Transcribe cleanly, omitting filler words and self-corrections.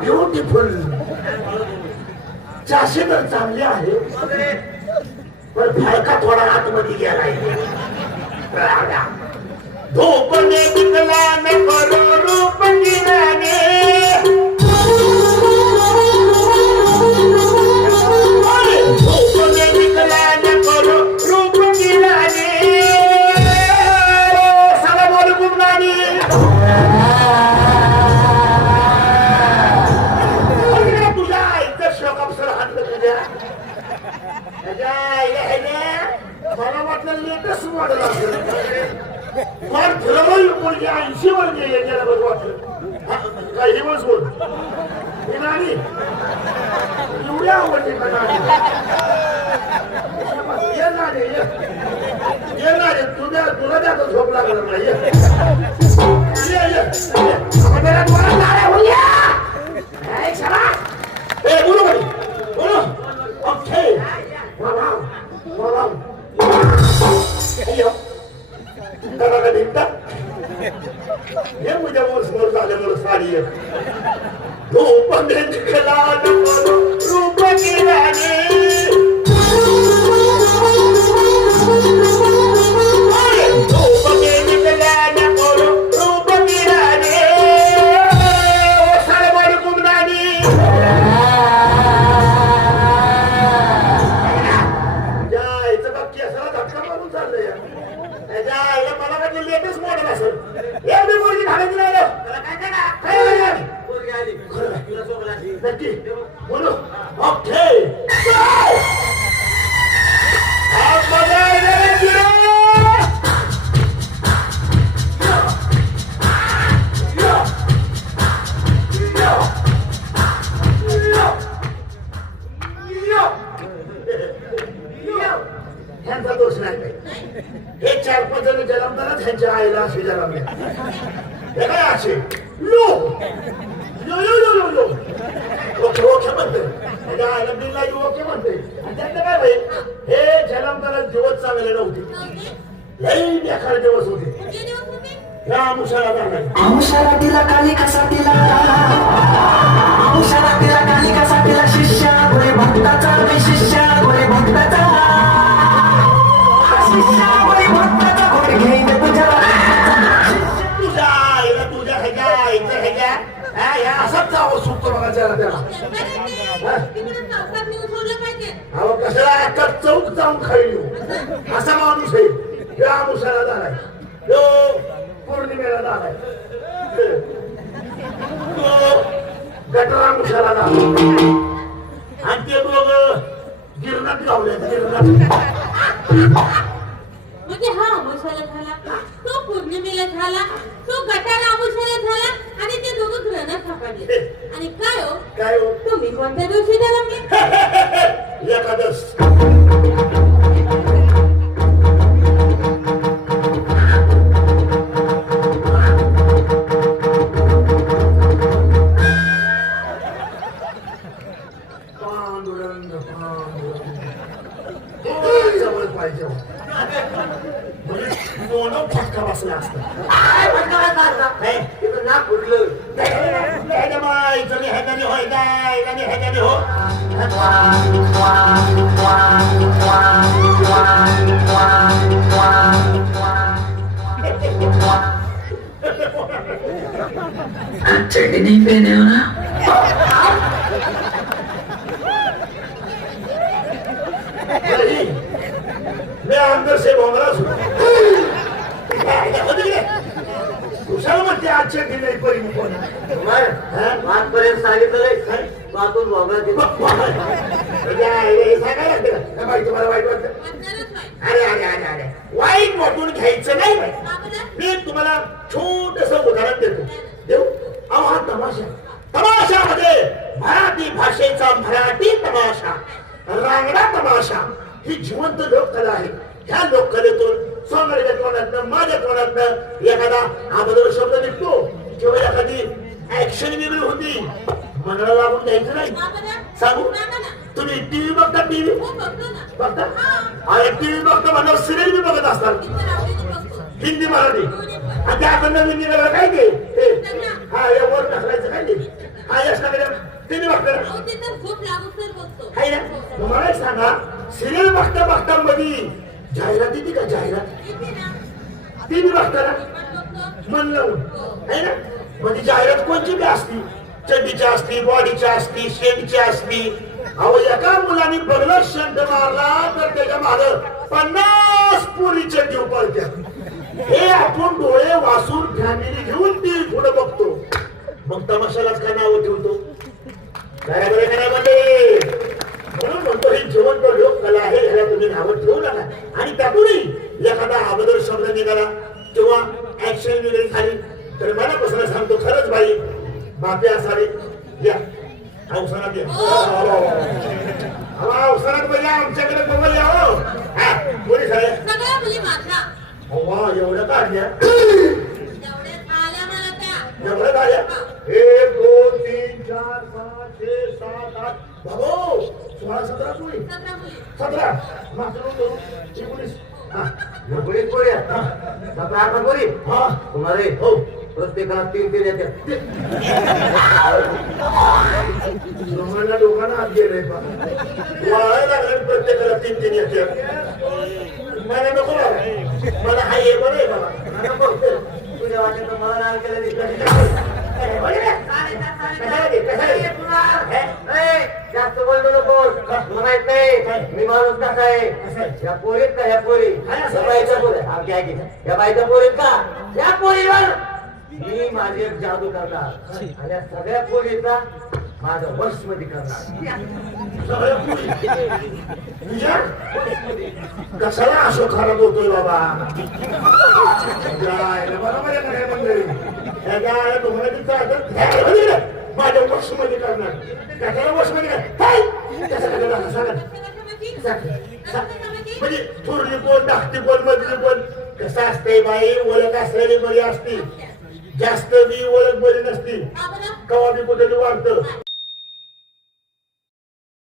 beautiful चारशे तर चांगली आहे पण फायका थोडा आतमध्ये गेलाय धूप ने दिखला न करो रूप गिराने धूप ने दिखला न करो रूप गिराने सलाम वालेकुम नानी तुझ्या इथं श्लोकांसर हातलं तुझ्या मला वाटलं लेटेस्ट मॉडेल असेल फार ठरवलं मुलगी 80 वर गेले त्याला बरं वाटलं काय हे बस बोल हे नानी एवढ्या आवडते का नानी ये नानी ये नानी तुला त्याचा झोप लागला नाही ये ये आपल्याला तुम्हाला नाऱ्या होऊया ए चला ए बोलो बाई बोलो ओके वाव वाव अय्यो दादा निघता हे उद्या वर्षभर झाल्यामुळे साडी धूप ने दिखला न करो रूप गिराने धूप ने दिखला न करो रूप गिराने सलाम वालेकुम नानी जायचं का केसाला धक्का मारून चाललंय मला वाटलं लेटेस्ट मॉडेल असेल एक बी मुलगी घालायची नाही नक्की बोलो ओके ह्यांचा दोष नाही हे 4-5 जण जन्मताना त्यांच्या आईला असे जन्मले हे काय असे low low low low low low okay okay म्हणते माझ्या आईला बिनला ओके म्हणते आणि त्यांचं काय भाई हे जन्मताना दिवस चांगले नव्हते लई बेकार दिवस होते या आमुषाला जाणार आमुषाला दिला काली कसा दिला आमुषाला दिला काली कसा दिला शिष्या गोरे भक्ताचा रे शिष्या गोरे भक्ताचा शिष्या गोरे भक्ताचा गोरे घेईन तुझ्या तुझ्या ह्याच्या ह्या असाच जावं सुटतो बघा त्याला अहो कशाला एका चौक जाऊन खाईल असा माणूस आहे या आमुषाला झालाय तो पौर्णिमेला झालाय तो गटरा मुशाला झाला आणि ते दोघं गिरणात गावले गिरणात म्हणजे हा आमुषाला झाला तो पौर्णिमेला झाला तो गटाला आमुषाला झाला आणि ते दोघं ग्रहणात सापडले आणि काय हो तुम्ही कोणत्या दिवशी जन्मले एकादश पाहिजे फटका बसला असता ना फुटलं चड्डी नहीं पहने हो ना मैं अंदर से भोंगला म्हणते आजच्या दिले परिपूर्ण आजपर्यंत सांगितलं बातून भोंगला तुम्हाला वाईट वाटत अरे अरे अरे अरे वाईट वाटून घ्यायचं नाही मी तुम्हाला छोटस उदाहरण देतो देऊ अहो हा तमाशा तमाशामध्ये मराठी भाषेचा मराठी तमाशा रांगडा तमाशा ही जिवंत लोककला आहे ह्या लोककलेतून सोंगड्याच्या तोंडातनं माझ्या तोंडातनं एखादा अगोदर शब्द निघतो किंवा एखादी ऍक्शन वेगळी होती मनाला लागून द्यायचं नाही सांगू तुम्ही टीव्ही बघता टीव्ही बघता आणि टीव्ही बघता म्हणून सिरियल बी बघत असतात हिंदी मराठी आणि त्या नवीन निघाला काय ते हा या वर टाकलायचं काय ते हा यश ना तिने बघता अहो ते तर खूप लागूसर बघतो आहे ना मग मला एक सांगा सिरियल बघता बघता मध्ये जाहिरात येते का जाहिरात येते ना तिने बघता ना पण बघतो मन लावून आहे ना म्हणजे जाहिरात कोणची बी असती चड्डीची असती बॉडीची असती शेंडची असती अहो एका मुलाने बघलं शंट मारला तर त्याच्या माग 50 पोरी चड्डी उपाळत्या हे आपण डोळे वासून फॅमिली घेऊन ती पुढे बघतो मग तमाशालाच का नाव ठेवतो बरोबर का नाही म्हणते म्हणून म्हणतो ही जिवंत लोककला आहे ह्याला तुम्ही नावं ठेवू नका आणि त्यातूनही एखादा अगोदर शब्द निघाला किंवा ऍक्शन वगैरे झाली तर मला कसं सांगतो खरंच बाई बापे असावे या अवसरात या अवसरात म्हणजे आमच्याकडे बघा या हो हा कोणी झाले सगळ्या मुली माझ्या वा एवढं काढल्या तेवढ्या आल्या मला त्या एवढं काढल्या 1 2 3 4 5 6 7 8 बाबो 16 17 पोरी 17 मुली 17 मागचं 19 हा पोरी पोरी हा 17-18 पोरी हा तुम्हाला हो प्रत्येकाला 3 येतात लोकांना हात गेले वाळायला लागले प्रत्येकाला 3 येतात मला नको बाबा मला हा ये बरं आहे बाबा तुझ्या वाटेत मला नाव केलं जास्त बोलतो नको माहित नाही मी माणूस कसा आहे या पोरीत का ह्या पोरी या बाईच्या पोरी या बाईच्या पोरीत का या पोरीवर मी माझी एक जादू करणार आणि या सगळ्या पोरीचा माझं वश मध्ये करणार सगळ्या पोरी तुझ्या कशाला असं खराब होतोय बाबा बरोबर आहे का नाही मंडळी माझ्या वश मध्ये करणार कशाला वश मध्ये म्हणजे थोरली कोण धाकटी कोण मधली कोण कसं असतंय बाई ओळख असलेली बरी असती जास्त बी ओळख बरी नसती कवा बी कुठे वाढतं